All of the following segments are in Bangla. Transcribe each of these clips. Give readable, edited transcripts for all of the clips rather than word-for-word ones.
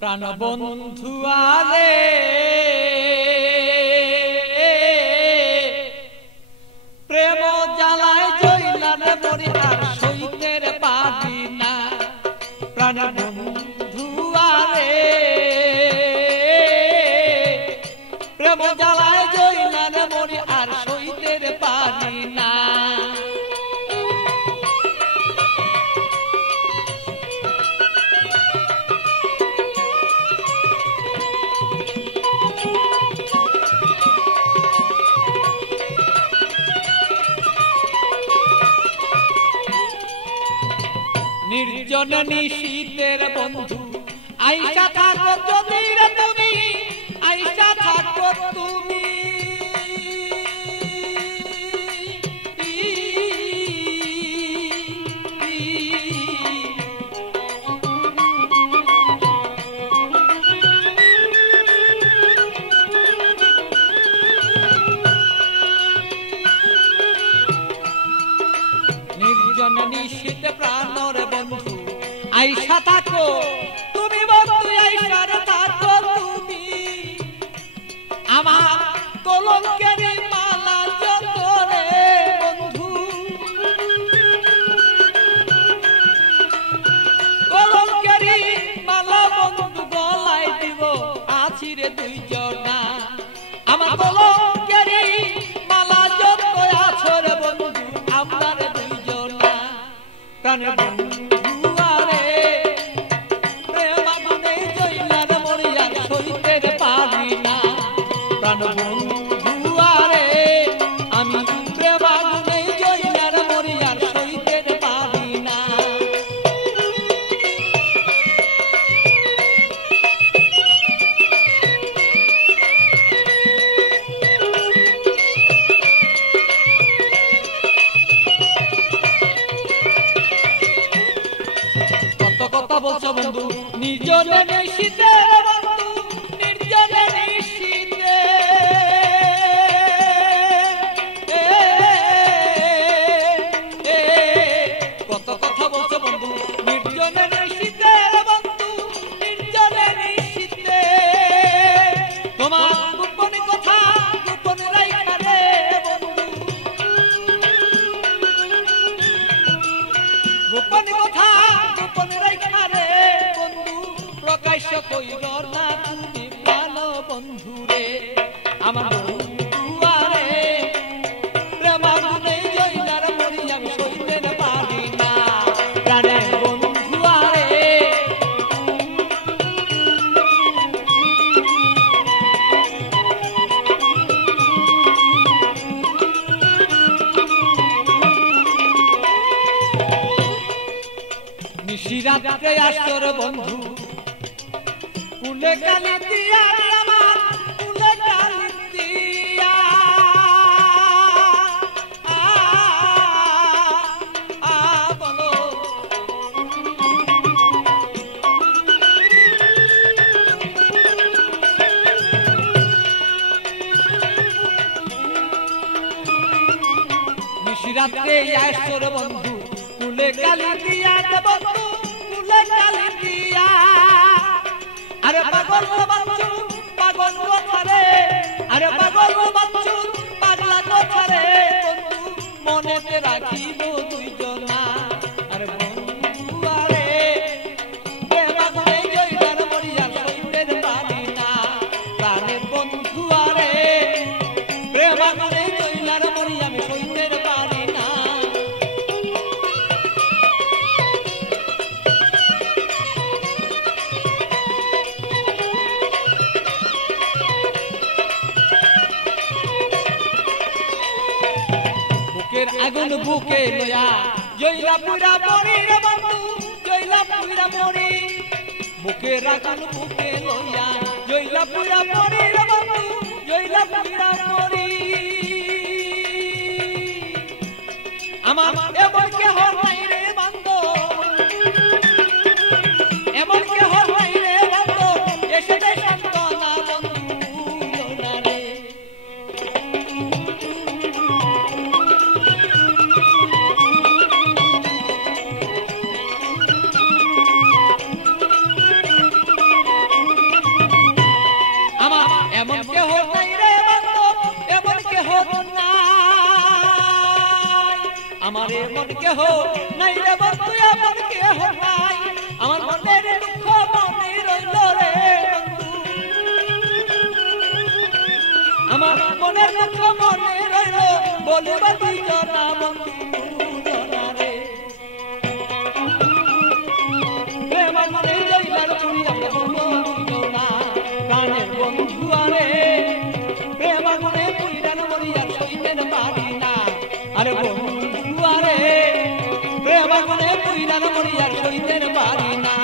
প্রাণ বন্ধু আরে প্রেম জ্বালায় জইলার মরি আর সইতের পারি না। প্রাণ বন্ধু আরে প্রেম জ্বালায় জইলার মরি আর সইতের পারি না। নির্জন নিশীতের বন্ধু আইসা থাকো যদি রে তুমি, আইসা থাকো তুমি। নির্জন নিশীত প্রাণর বন্ধু আইসা থাকো তুমি, বন্ধু আইসা থাকো তুমি। আমার কলঙ্কের মালা যত রে বন্ধু, কলঙ্কের মালা বন্ধু গলায় দিব আছি রে দুইজনা। আমার কলঙ্কের মালা যত আছো রে বন্ধু আমরা রে দুইজনা। প্রাণ বন্ধু আরে প্রেম আগুনে জইলার মরি আর সইতে পারি না। প্রাণ বন্ধু আরে আমি প্রেম আগুনে জইলার মরি আর সইতে পারি না। কথা বলছো বন্ধু নির্জনে নিশীতে, বন্ধু নির্জনে নিশীতে। কত কথা বলছো বন্ধু নির্জনে নিশীতে, বন্ধু নির্জনে নিশীতে। তোমার গোপন কথা গোপন রাইখা রে বন্ধু, গোপন কথা গোপন রাইখা রে বন্ধু। প্রকাশ কইর না তুমি প্রাণ বন্ধু রে। আমার বন্ধু আরে প্রেম আগুনে জইলার মরি আমি সইতে পারি না। প্রাণের বন্ধু আরে নিশিরাতে আসর বন্ধু কুলে কালি দিয়া আমার কুলে কালি দিয়া। বলো নিশিরাতে আসর বন্ধু কুলে কালি দিয়া বন্ধু কুলে কালি দিয়া। আরে পাগল বাচ্চু পাগল কথারে, আরে পাগল বাচ্চু পাগলা কথারে বন্ধু মনেতে রাখিব দুইজনা। আরে বন্ধু আরে প্রেম আগুনে জইলার মরি আর সইতে পারি না। প্রাণের বন্ধু আরে প্রেম আগুনে জইলার মরি আমি সইতে পারি না। আগুন বুকে লয়া জইলা পুরা মরি রে বন্ধু, জইলা পুরা মরি। বুকের আগুন বুকে লয়া জইলা পুরা মরি রে বন্ধু, জইলা পুরা মরি। আমার এমন কেহ নাই রে বন্ধু, এমন কেহ নাই রে বন্ধু এসে দে সান্তনা বন্ধু না রে। আমারে মন কেহ নাই রে বন্ধু এমন কেহ নাই আমার মনের দুঃখ মনে রইল রে বন্ধু আমার মনের দুঃখ মনে রইল বলিবা দুইজনা বন্ধু জনা রে প্রেম মনে যাইবার পুরি আমরা বলবো দুইজনা প্রাণের বন্ধু আরে প্রেম মনে পুইরান মরিয়া সইতেন পারি না আরে বন্ধু আরে প্রেম মনে পুইরান মরিয়া সইতেন পারি না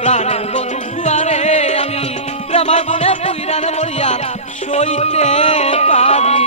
প্রাণের বন্ধু আরে আমি প্রেম মনে পুইরান মরিয়া সইতে পারি